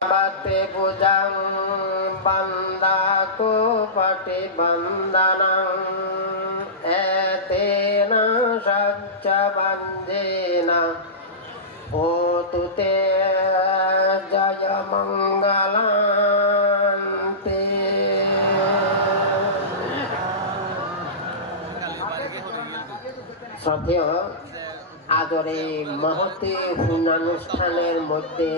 Bate pujang bandaku pati bandanang etena sajja bandena Otute jaya manggalanti শ্রদ্ধেয় এই মহতি পুণ্যানুষ্ঠানের মধ্যে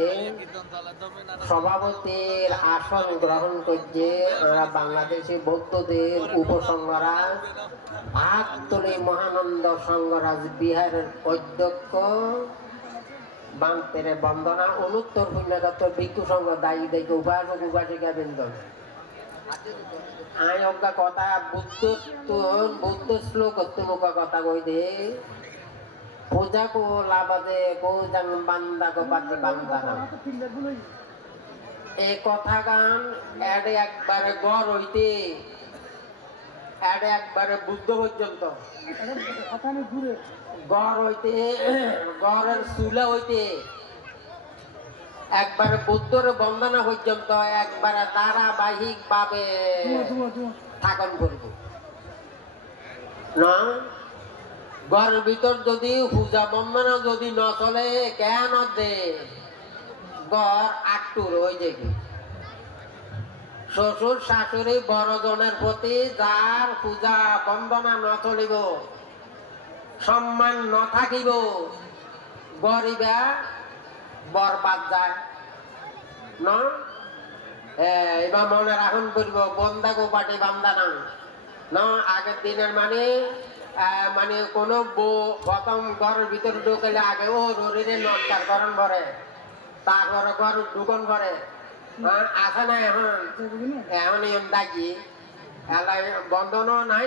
সভাপতির আসন গ্রহণ করছে আমরা বাংলাদেশি বৌদ্ধদের উপসংগরাজ ভাততলী মহানন্দ সংগরাজ বিহারের অধ্যক্ষ বান্তের বন্দনা অনুত্তর পুণ্যগত ভিক্ষু সংঘ দায়ী দায়ী উপাসক উপাসিকা বৃন্দন আয় অজ্ঞা কথা বুদ্ধ বুদ্ধ শ্লোক তুমুক কথা কই দে পূজা কো লাবাদে পূজাং বান্দা কো বান্দানা এই কথা গান এডে একবারে গড় হইতে এডে একবারে বুদ্ধ পর্যন্ত। গড় হইতে গড়ের চুলা হইতে একবারে বুদ্ধর বন্দনা পর্যন্ত একবারে ধারাবাহিক ভাবে থাকন করব। না? ঘরের ভিতর যদি পূজা বন্দনা যদি ন চলে, কেন দে? ঘর আটটুর হয়ে যাবে। শ্বশুর শাশুড়ি বড়জনের প্রতি যার পূজা বন্দনা ন চলিব, সম্মান ন থাকিব, গরিবা বরবাদ যায়। ন? এবার মনে রাখুন করব বন্দা পাটি বান্দা না, আগের দিনের মানে মানে কোনো বউ প্রথম ঘরের ভিতরে ঢুকলে আগে, ও রোরিরে নমস্কার করন করে তারপরে ঘর ঢুকন করে না এখন? এম এলাই বন্ধনও নাই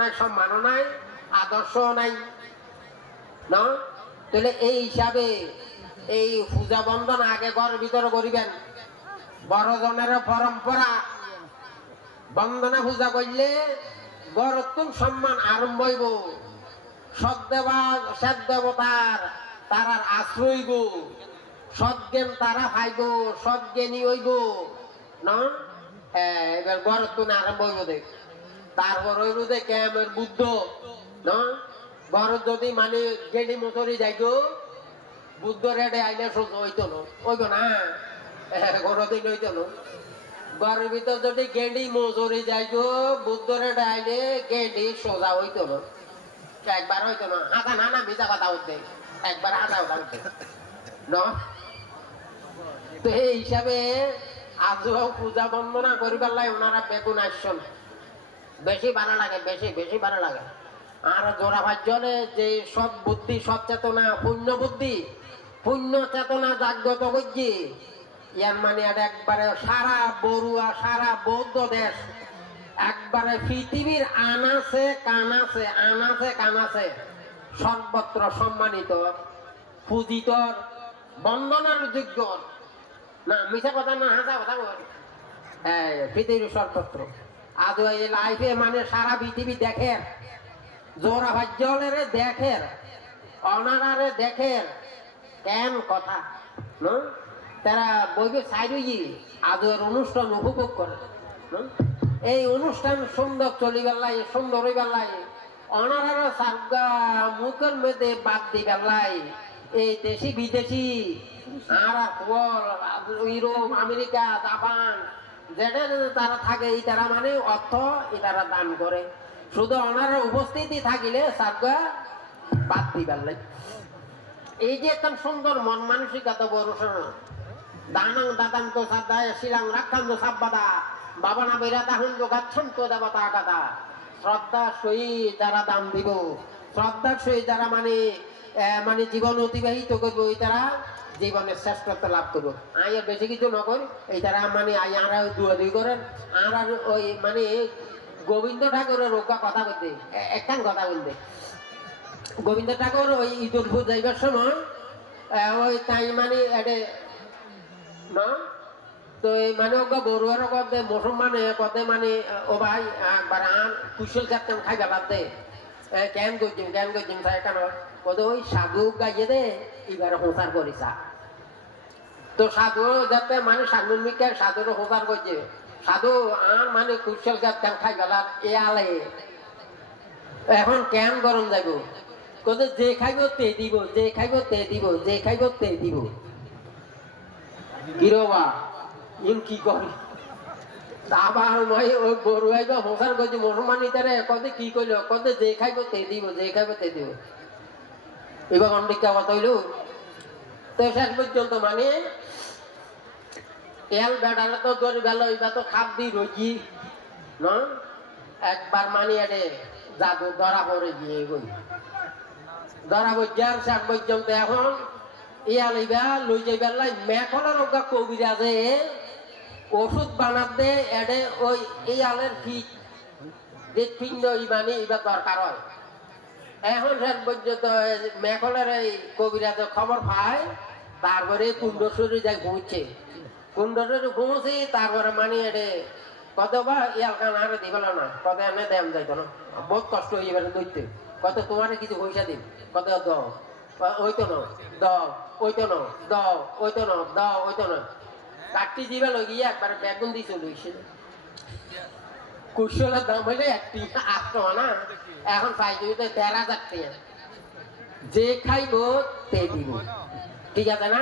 নাই, সম্মানও নাই, আদর্শও নাই। ন? তাহলে এই হিসাবে এই পূজা বন্ধন আগে ঘরের ভিতরে করিবেন। বড়জনের পরম্পরা। বন্দনা পূজা করলে গরতুন সম্মান আরম্ভ হইব। সদ্দেবা সৎ দেবতার তারার আশ্রয় গো সজ্ঞান তারা পাইব সজ্ঞানী হইব। ন হ্যাঁ, এবার গরতুন আরম্ভ হইব দেখ। তারপর হইব যে কেমের বুদ্ধ। ন বড় যদি মানে গেডি মতরি যাইতো বুদ্ধ রেডে আইলে সোজা হইতো না। হইব না। কোনোদিন হইতো না। ঘরের ভিতর যদি গেন্ডি মজুরি যাইতো বুদ্ধ রেডে আইলে গেন্ডি সোজা হইতো না। একবার হইতো না। হাতা না না, মিজা কথা উঠতে একবার হাতা ওটা উঠতে তো এই হিসাবে আজও পূজা বন্দনা করিবার লাই ওনারা বেগুন আসছেন। বেশি ভালো লাগে, বেশি বেশি ভালো লাগে। আর জোড়া ভাজ্যলে যে সৎ বুদ্ধি সৎ চেতনা, পুণ্য বুদ্ধি, পুণ্য চেতনা জাগ্রত করছি ইয়ার মানে এটা একবারে সারা বড়ুয়া সারা বৌদ্ধ দেশ, একবারে পৃথিবীর আনাসে কানাসে আনাসে কানাসে সর্বত্র সম্মানিত পূজিত বন্দনার যোগ্য। না, মিছা কথা না, হাসা কথা বল। পৃথিবীর সর্বত্র। আজ এই লাইফে মানে সারা পৃথিবী দেখে জোড়া ভাজ্যলের দেখের, অনারারে দেখের কেন কথা ন তারা বইবে সাইডই আদর অনুষ্ঠান উপভোগ করে? এই অনুষ্ঠান সুন্দর চলিবার লাই সুন্দর হইবার লাই অনারারা সার্গা মুখের মধ্যে বাদ দিবার লাই এই দেশি বিদেশি, আর ইউরোপ, আমেরিকা, জাপান, যেটা তারা থাকে, এই তারা মানে অর্থ, এই তারা দান করে। শুধু ওনার উপস্থিতি থাকিলে সার্গা বাদ দিবার লাই এই যে একটা সুন্দর মন মানসিকতা বরুষণ দানাং দাদাং তো সাদায় শিলাং রাখান তো সাব্বাদা। বাবা না বেরা দাহন তো গাচ্ছন তো দেবতা কাদা শ্রদ্ধা সহি যারা দান দিব। শ্রদ্ধার সহি যারা মানে মানে জীবন অতিবাহিত করব ওই তারা জীবনের শ্রেষ্ঠত্ব লাভ করব। আর বেশি কিছু নকর এই তারা মানে আর দুয়া দুই করেন। আর ওই মানে গোবিন্দ ঠাকুরের রোগা কথা বলতে একখান কথা বলতে। গোবিন্দ ঠাকুর ওই ঈদুল যাইবার সময় ওই তাই মানে এডে না? তো এই মানে কদে কদে মানে ও ভাই আন কুশল কাটতাম দে। কেন কেন কেন? কদে ওই সাধু গাইয়ে দে করিসা। তো সাধু যাতে মানে সাধুর সাধুর করছে সাধু আর মানে কুশল কেন খাই গেলার এ আলে। এখন কেন গরম যাব কোথায় যে খাইব তে দিব, যে খাইব তে দিব, যে খাইব তে দিব। কিরবা ইন কি করি? আবার মই ওই গরু আইব হোসার করছি মুসলমান ইতারে কদে কি কইল কদে যে খাইব তে দিব, যে খাইব তে দিব। এবার অন্ডিকা কথা হইল শেষ পর্যন্ত মানে এল বেড়ালে তো গরি গেল এবার তো খাপ দি রইছি না? একবার মানি আরে জাদু ধরা পড়ে গিয়ে গই ধরা পড়ছে শেষ পর্যন্ত এখন ইয়াল ইবা লই যাইবার লাই ওষুধ বানাতে এডে ওই দরকার হয়। এখন খবর পায়, তারপরে কুণ্ডশ্বরী যায় ঘুমছে কুণ্ডশ্বরী ঘুমছি, তারপরে মানি এডে কত বা ইয়াল কান আরে দিবেল না, কত এনে দেম যাইতো না। বহুত কষ্ট হয়ে যাবে কত তোমার কিছু পয়সা দিন কত দাও। ওইতো দিবে লগিয়ে একবার বেগুন চলে কুশলের দাম হইলে একটি না এখন যে খাইব তে দিব ঠিক আছে না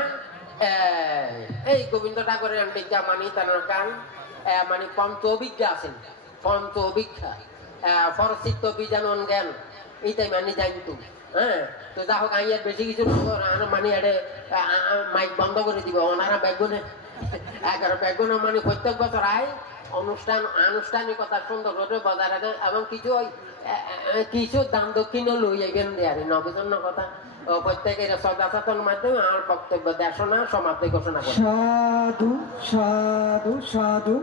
এই, গোবিন্দ ঠাকুরের অন্ডিকা মানি তার কান মানে পঞ্চ অভিজ্ঞা আছেন পঞ্চ অভিজ্ঞা ফরসিদ্ধ বিজানন জ্ঞান এইটাই মানে জানতো হ্যাঁ তো যা হোক আইয়ার বেশি কিছু মানে এডে মাইক বন্ধ করে দিব। ওনারা বেগুনে, এগারো বেগুনে মানে প্রত্যেক বছর আয়। অনুষ্ঠান আনুষ্ঠানিকতা সুন্দর করে বজায় রাখে এবং কিছু কিছু দান দক্ষিণও লই যাইবেন দেয়ার নবজন্য কথা। প্রত্যেকের সদাচতন মাধ্যমে আমার বক্তব্য দেশনা সমাপ্তি ঘোষণা সাধু সাধু সাধু।